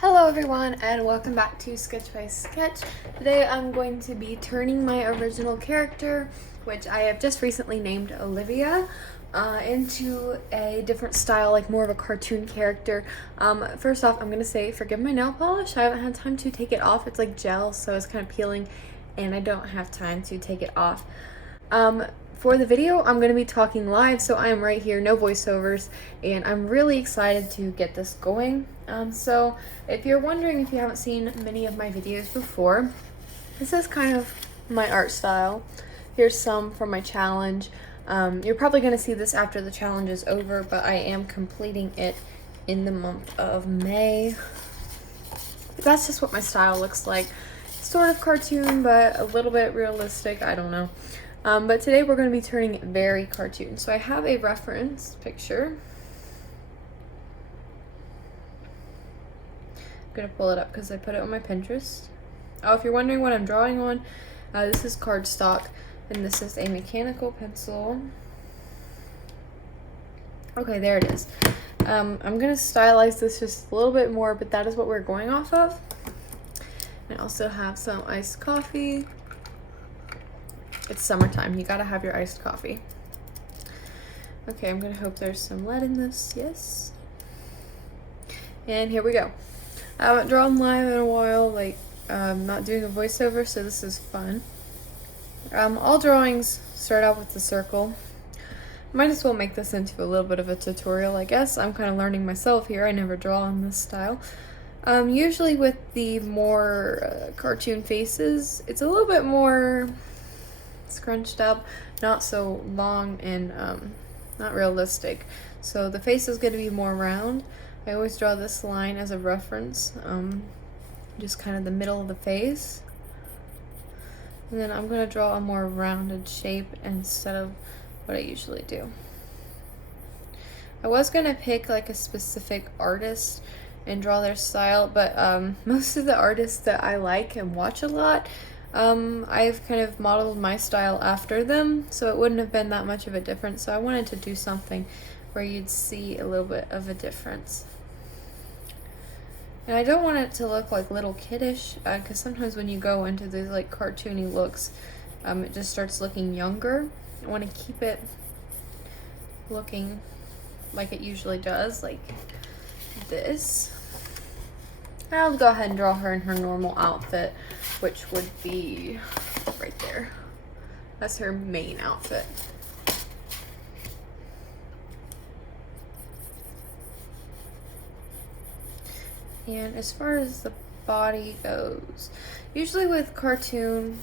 Hello everyone and welcome back to Sketch by Sketch. Today I'm going to be turning my original character, which I have just recently named Olivia, into a different style, like more of a cartoon character. First off, I'm going to say forgive my nail polish. I haven't had time to take it off. It's like gel, so it's kind of peeling and I don't have time to take it off. For the video, I'm going to be talking live, so I am right here, no voiceovers, and I'm really excited to get this going. So if you're wondering if you haven't seen many of my videos before, this is kind of my art style. Here's some from my challenge. You're probably going to see this after the challenge is over, but I am completing it in the month of May. That's just what my style looks like. Sort of cartoon, but a little bit realistic, I don't know. But today we're going to be turning it very cartoon. So I have a reference picture. I'm going to pull it up because I put it on my Pinterest. Oh, if you're wondering what I'm drawing on, this is cardstock and this is a mechanical pencil. Okay, there it is. I'm going to stylize this just a little bit more, but that is what we're going off of. I also have some iced coffee. It's summertime, you gotta have your iced coffee. Okay, I'm gonna hope there's some lead in this, yes. And here we go. I haven't drawn live in a while, like I'm not doing a voiceover, so this is fun. All drawings start out with the circle. Might as well make this into a little bit of a tutorial, I guess. I'm kind of learning myself here, I never draw in this style. Usually with the more cartoon faces, it's a little bit more scrunched up, not so long and not realistic. So the face is going to be more round. I always draw this line as a reference, just kind of the middle of the face. And then I'm going to draw a more rounded shape instead of what I usually do. I was going to pick like a specific artist and draw their style, but most of the artists that I like and watch a lot, I've kind of modeled my style after them, so it wouldn't have been that much of a difference. So I wanted to do something where you'd see a little bit of a difference. And I don't want it to look like little kiddish, because sometimes when you go into these like cartoony looks, it just starts looking younger. I want to keep it looking like it usually does, like this. I'll go ahead and draw her in her normal outfit, which would be right there. That's her main outfit. And as far as the body goes, usually with cartoon,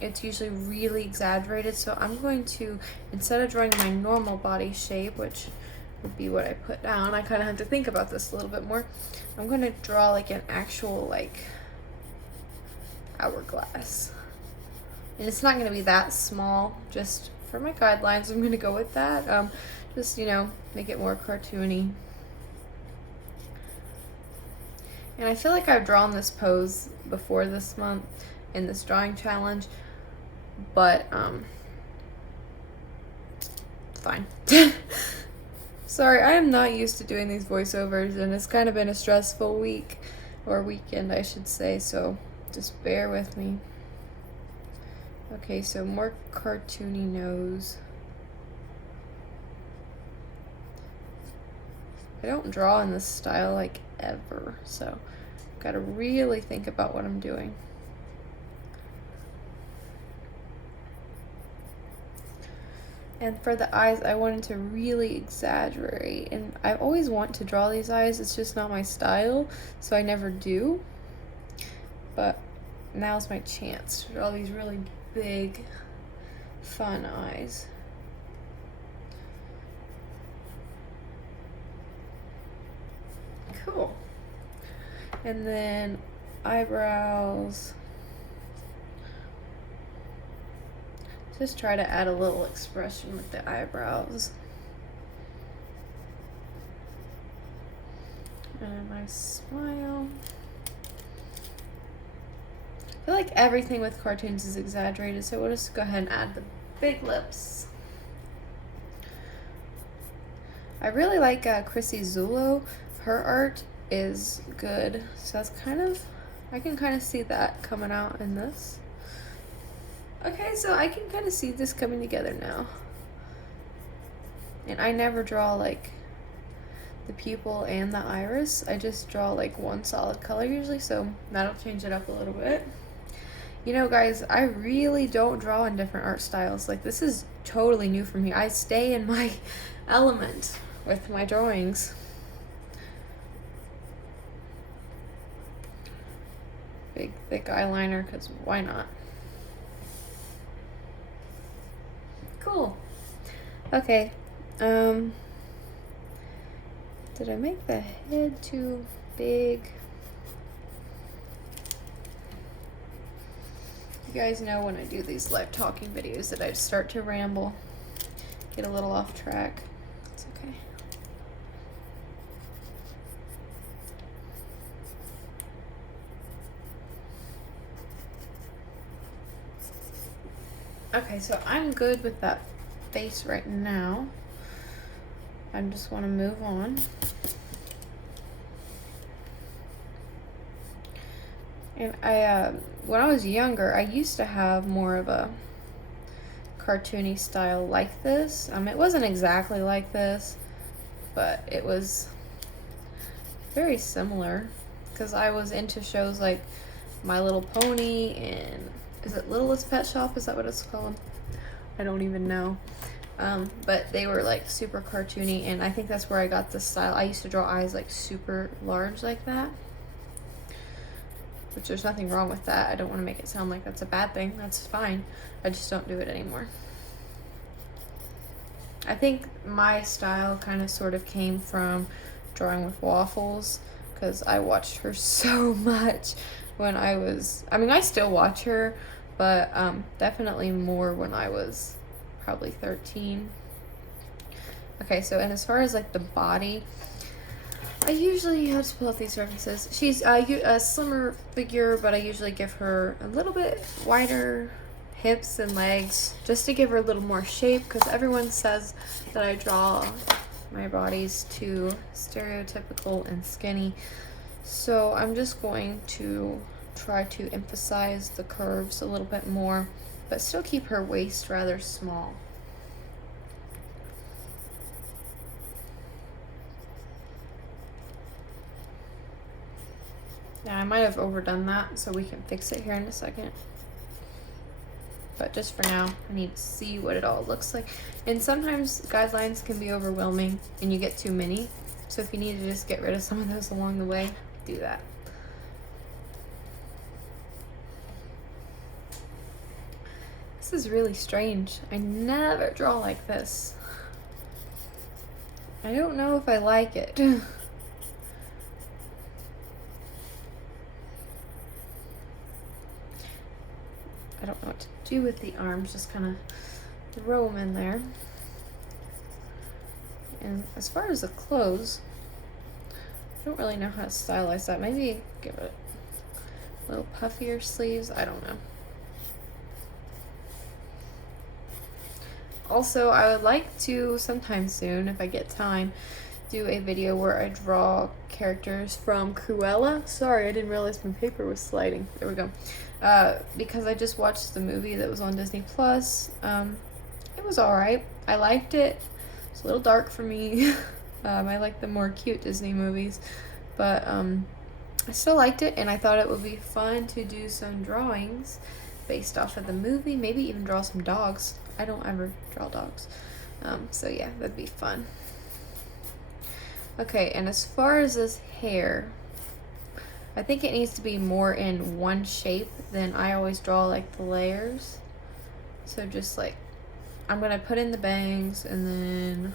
it's usually really exaggerated. So I'm going to, instead of drawing my normal body shape, which would be what I put down, I kind of have to think about this a little bit more. I'm going to draw like an actual like hourglass. And it's not going to be that small, just for my guidelines I'm going to go with that. Just, you know, make it more cartoony. And I feel like I've drawn this pose before this month in this drawing challenge, but fine. Sorry, I am not used to doing these voiceovers, and it's kind of been a stressful week, or weekend I should say, so just bear with me. Okay, so more cartoony nose. I don't draw in this style like ever, so gotta really think about what I'm doing. And for the eyes, I wanted to really exaggerate, and I always want to draw these eyes, it's just not my style, so I never do. But now's my chance to draw these really big, fun eyes. Cool. And then eyebrows. Just try to add a little expression with the eyebrows. And a nice smile. I feel like everything with cartoons is exaggerated, so we'll just go ahead and add the big lips. I really like Chrissy Zullo. Her art is good. So that's kind of, I can kind of see that coming out in this. Okay, so I can kind of see this coming together now. And I never draw like the pupil and the iris. I just draw like one solid color usually, so that'll change it up a little bit. You know, guys, I really don't draw in different art styles. Like, this is totally new for me. I stay in my element with my drawings. Big, thick eyeliner, because why not? Cool. Okay. Did I make the head too big? You guys know when I do these live talking videos that I start to ramble, get a little off track. It's okay. Okay, so I'm good with that face right now. I just want to move on. And when I was younger, I used to have more of a cartoony style like this. It wasn't exactly like this, but it was very similar because I was into shows like My Little Pony and, is it Littlest Pet Shop? Is that what it's called? I don't even know. But they were like super cartoony, and I think that's where I got this style. I used to draw eyes like super large like that, which there's nothing wrong with that. I don't want to make it sound like that's a bad thing. That's fine. I just don't do it anymore. I think my style kind of sort of came from drawing with Waffles, because I watched her so much when I was, I still watch her, but definitely more when I was probably 13. Okay, so, and as far as like the body, I usually have to pull out these references. She's a slimmer figure, but I usually give her a little bit wider hips and legs just to give her a little more shape, because everyone says that I draw my bodies too stereotypical and skinny. So I'm just going to try to emphasize the curves a little bit more, but still keep her waist rather small. Yeah, I might have overdone that, so we can fix it here in a second. But just for now, I need to see what it all looks like. And sometimes guidelines can be overwhelming and you get too many. So if you need to just get rid of some of those along the way, do that. This is really strange. I never draw like this. I don't know if I like it. I don't know what to do with the arms, just kind of throw them in there. And as far as the clothes, I don't really know how to stylize that. Maybe give it a little puffier sleeves, I don't know. Also, I would like to, sometime soon, if I get time, do a video where I draw characters from Cruella. Sorry, I didn't realize my paper was sliding. There we go. Because I just watched the movie that was on Disney Plus. It was alright. I liked it. It's a little dark for me. I like the more cute Disney movies. But I still liked it, and I thought it would be fun to do some drawings based off of the movie. Maybe even draw some dogs. I don't ever draw dogs. So yeah, that'd be fun. Okay, and as far as this hair, I think it needs to be more in one shape than I always draw like the layers. So just like, I'm gonna put in the bangs and then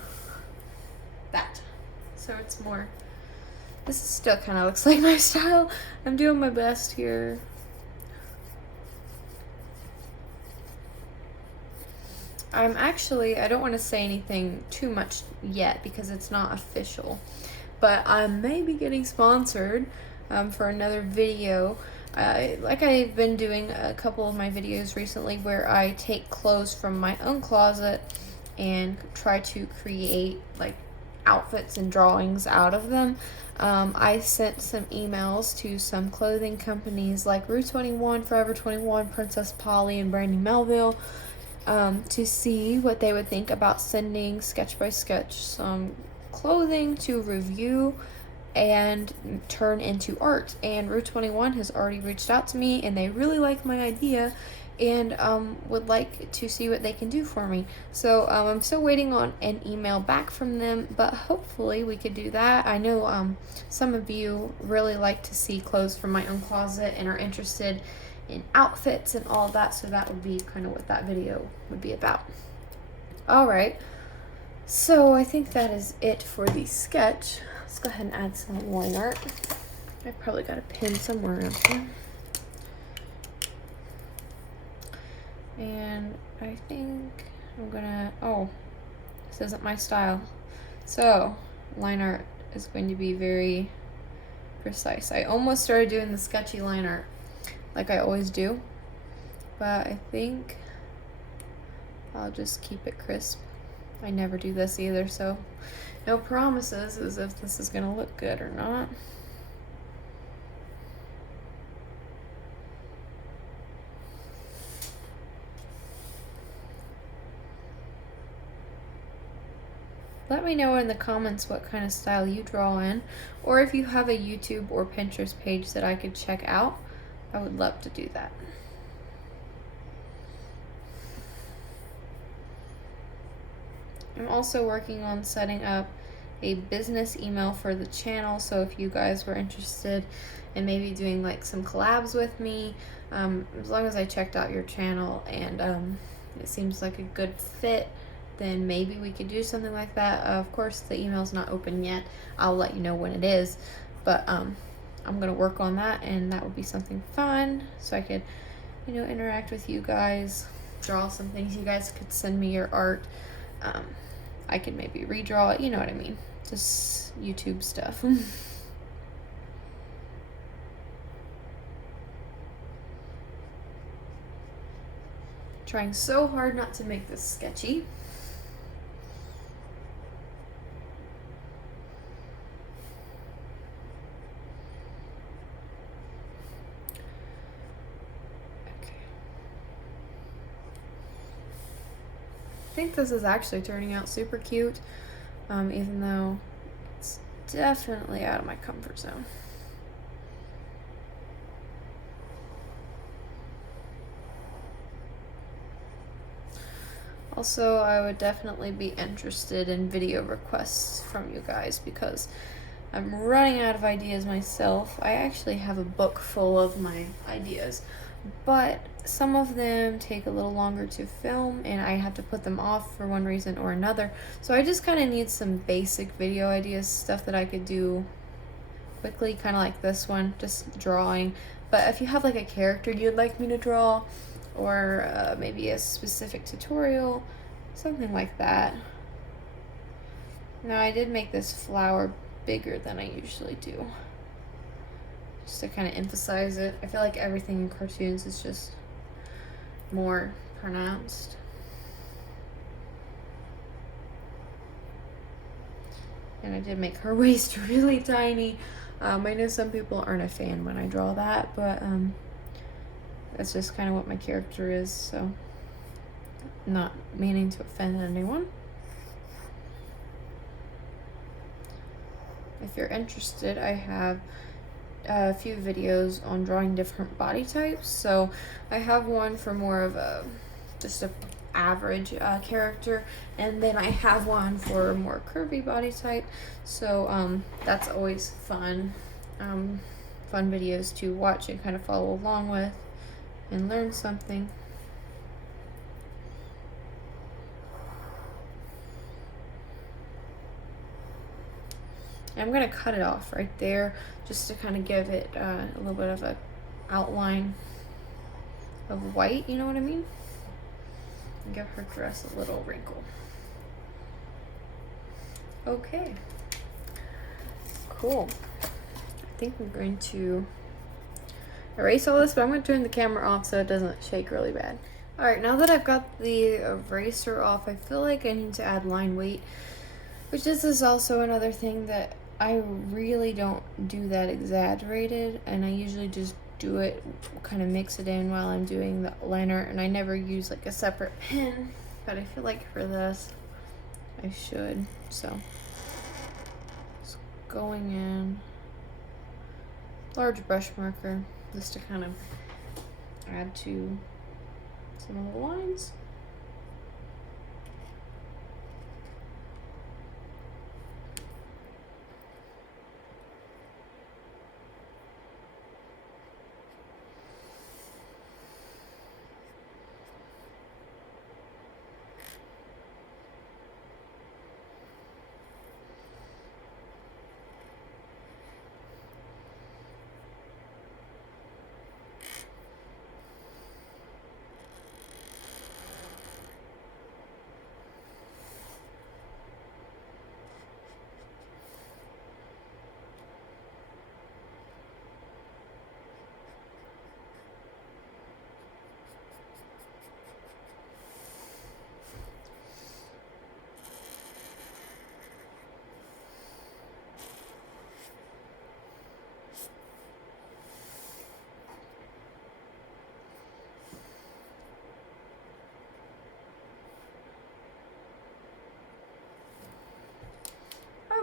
that. So it's more, this still kind of looks like my style. I'm doing my best here. I don't want to say anything too much yet because it's not official, but I may be getting sponsored for another video. Like I've been doing a couple of my videos recently where I take clothes from my own closet and try to create like outfits and drawings out of them. I sent some emails to some clothing companies like Rue 21, Forever 21, Princess Polly, and Brandy Melville to see what they would think about sending sketch by sketch some clothing to review and turn into art. And Rue 21 has already reached out to me, and they really like my idea and would like to see what they can do for me. So I'm still waiting on an email back from them, but hopefully we could do that. I know some of you really like to see clothes from my own closet and are interested in outfits and all that, so that would be kind of what that video would be about. All right, so I think that is it for the sketch. Let's go ahead and add some line art. I probably got a pin somewhere around here. And I think I'm gonna, oh, this isn't my style. So, line art is going to be very precise. I almost started doing the sketchy line art like I always do, but I think I'll just keep it crisp. I never do this either, so no promises as if this is gonna look good or not. Let me know in the comments what kind of style you draw in, or if you have a YouTube or Pinterest page that I could check out. I would love to do that. I'm also working on setting up a business email for the channel, so if you guys were interested in maybe doing like some collabs with me, as long as I checked out your channel and it seems like a good fit, then maybe we could do something like that. Of course, the email's not open yet. I'll let you know when it is, but I'm gonna work on that, and that would be something fun, so I could, you know, interact with you guys, draw some things. You guys could send me your art. I could maybe redraw it, you know what I mean, just YouTube stuff. Trying so hard not to make this sketchy. I think this is actually turning out super cute, even though it's definitely out of my comfort zone. Also, I would definitely be interested in video requests from you guys because I'm running out of ideas myself. I actually have a book full of my ideas, but some of them take a little longer to film and I have to put them off for one reason or another. So I just kind of need some basic video ideas, stuff that I could do quickly, kind of like this one, just drawing. But if you have like a character you'd like me to draw, or maybe a specific tutorial, something like that. Now I did make this flower bigger than I usually do, just to kind of emphasize it. I feel like everything in cartoons is just more pronounced. And I did make her waist really tiny. I know some people aren't a fan when I draw that, but that's just kind of what my character is, so not meaning to offend anyone. If you're interested, I have a few videos on drawing different body types. So I have one for more of a just a average character, and then I have one for a more curvy body type. So that's always fun videos to watch and kind of follow along with and learn something. I'm gonna cut it off right there just to kind of give it a little bit of a outline of white, you know what I mean? And give her dress a little wrinkle. Okay, cool. I think I'm going to erase all this, but I'm going to turn the camera off so it doesn't shake really bad. Alright, now that I've got the eraser off, I feel like I need to add line weight. Which this is also another thing that I really don't do that exaggerated, and I usually just do it, kind of mix it in while I'm doing the liner, and I never use like a separate pen, but I feel like for this I should. So just going in, large brush marker, just to kind of add to some of the lines.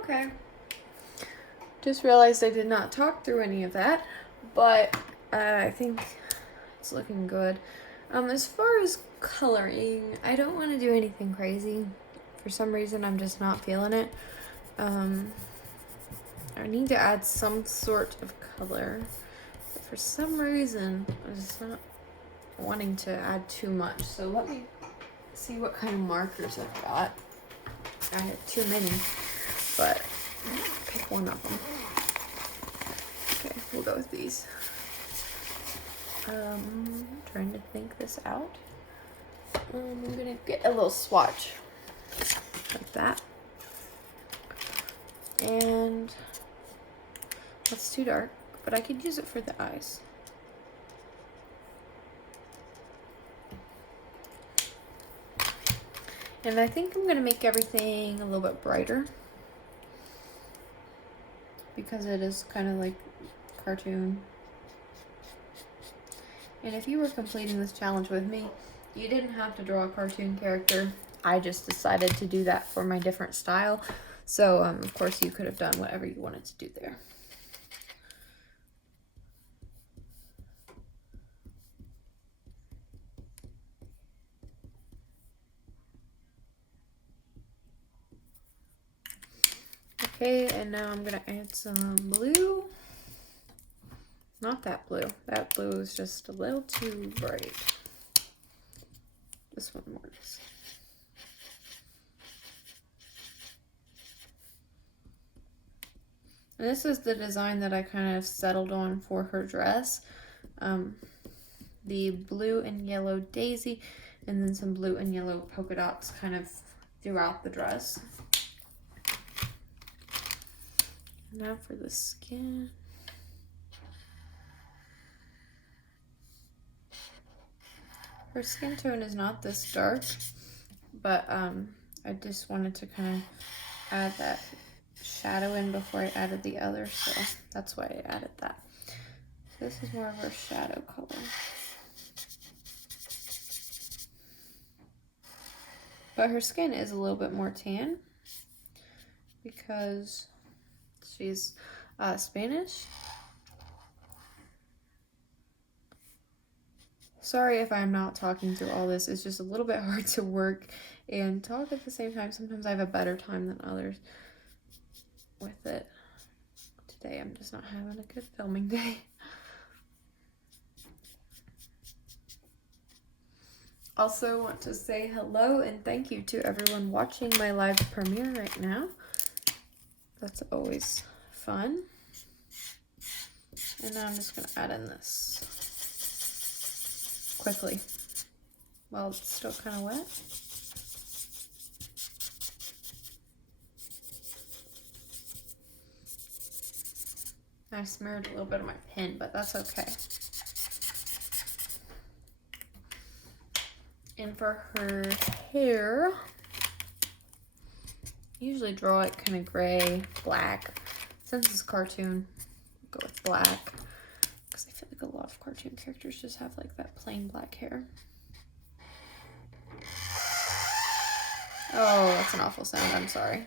Okay. Just realized I did not talk through any of that, but I think it's looking good. As far as coloring, I don't want to do anything crazy. For some reason, I'm just not feeling it. I need to add some sort of color, but for some reason, I'm just not wanting to add too much. So let me see what kind of markers I've got. I have too many, but pick one of them. Okay, we'll go with these. Trying to think this out. I'm gonna get a little swatch like that. And that's too dark, but I could use it for the eyes. And I think I'm gonna make everything a little bit brighter because it is kind of like cartoon. And if you were completing this challenge with me, you didn't have to draw a cartoon character. I just decided to do that for my different style. So, of course, you could have done whatever you wanted to do there. Okay, and now I'm gonna add some blue. Not that blue. That blue is just a little too bright. This one works. And this is the design that I kind of settled on for her dress. The blue and yellow daisy, and then some blue and yellow polka dots kind of throughout the dress. Now for the skin. Her skin tone is not this dark, but I just wanted to kind of add that shadow in before I added the other, so that's why I added that. So this is more of her shadow color. But her skin is a little bit more tan because she's Spanish. Sorry if I'm not talking through all this. It's just a little bit hard to work and talk at the same time. Sometimes I have a better time than others with it. Today I'm just not having a good filming day. Also want to say hello and thank you to everyone watching my live premiere right now. That's always fun. And now I'm just going to add in this quickly while it's still kind of wet. I smeared a little bit of my pen, but that's okay. And for her hair, usually draw it kind of gray, black. Since it's a cartoon, I'll go with black. Because I feel like a lot of cartoon characters just have like that plain black hair. Oh, that's an awful sound. I'm sorry.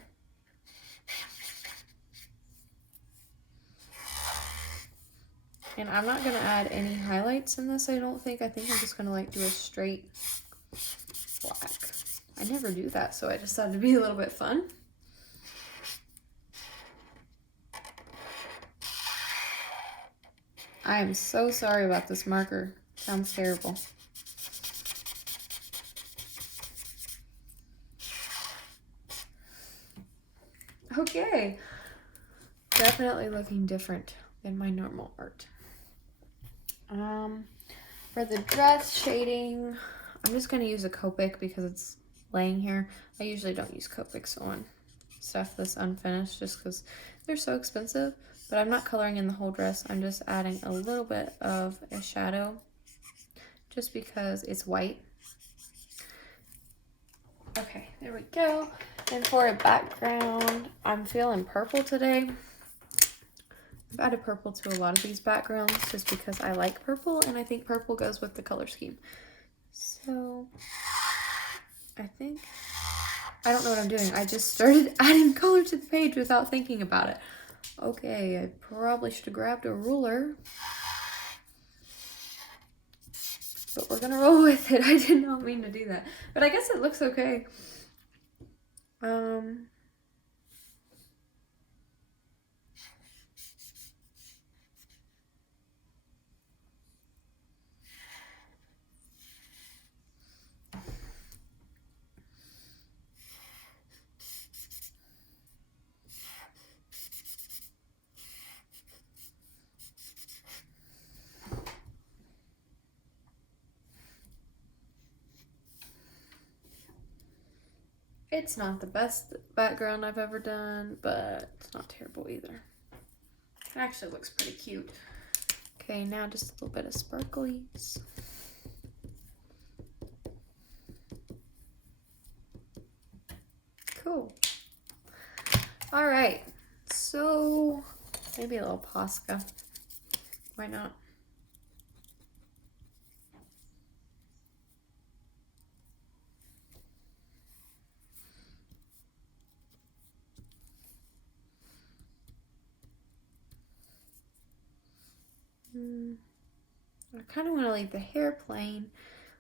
And I'm not going to add any highlights in this, I don't think. I think I'm just going to like do a straight black. I never do that, so I just thought it'd be a little bit fun. I am so sorry about this marker. Sounds terrible. Okay. Definitely looking different than my normal art. For the dress shading, I'm just going to use a Copic because it's laying here. I usually don't use Copics on stuff that's unfinished just because they're so expensive. But I'm not coloring in the whole dress. I'm just adding a little bit of a shadow just because it's white. Okay, there we go. And for a background, I'm feeling purple today. I've added purple to a lot of these backgrounds just because I like purple and I think purple goes with the color scheme. So I think, I don't know what I'm doing. I just started adding color to the page without thinking about it. Okay, I probably should have grabbed a ruler. But we're gonna roll with it. I did not mean to do that. But I guess it looks okay. It's not the best background I've ever done, but it's not terrible either. It actually looks pretty cute. Okay, now just a little bit of sparklies. Cool. All right, so maybe a little Posca. Why not? I kind of want to leave the hair plain.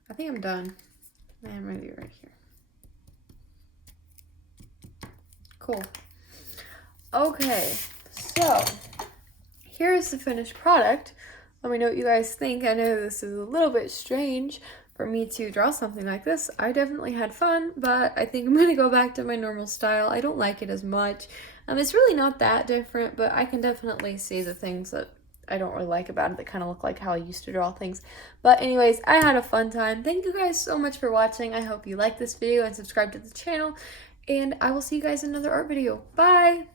I think I'm done. And maybe right here. Cool. Okay, so here's the finished product. Let me know what you guys think. I know this is a little bit strange for me to draw something like this. I definitely had fun, but I think I'm going to go back to my normal style. I don't like it as much. It's really not that different, but I can definitely see the things that I don't really like about it that kind of look like how I used to draw things. But anyways, I had a fun time. Thank you guys so much for watching. I hope you liked this video and subscribe to the channel. And I will see you guys in another art video. Bye!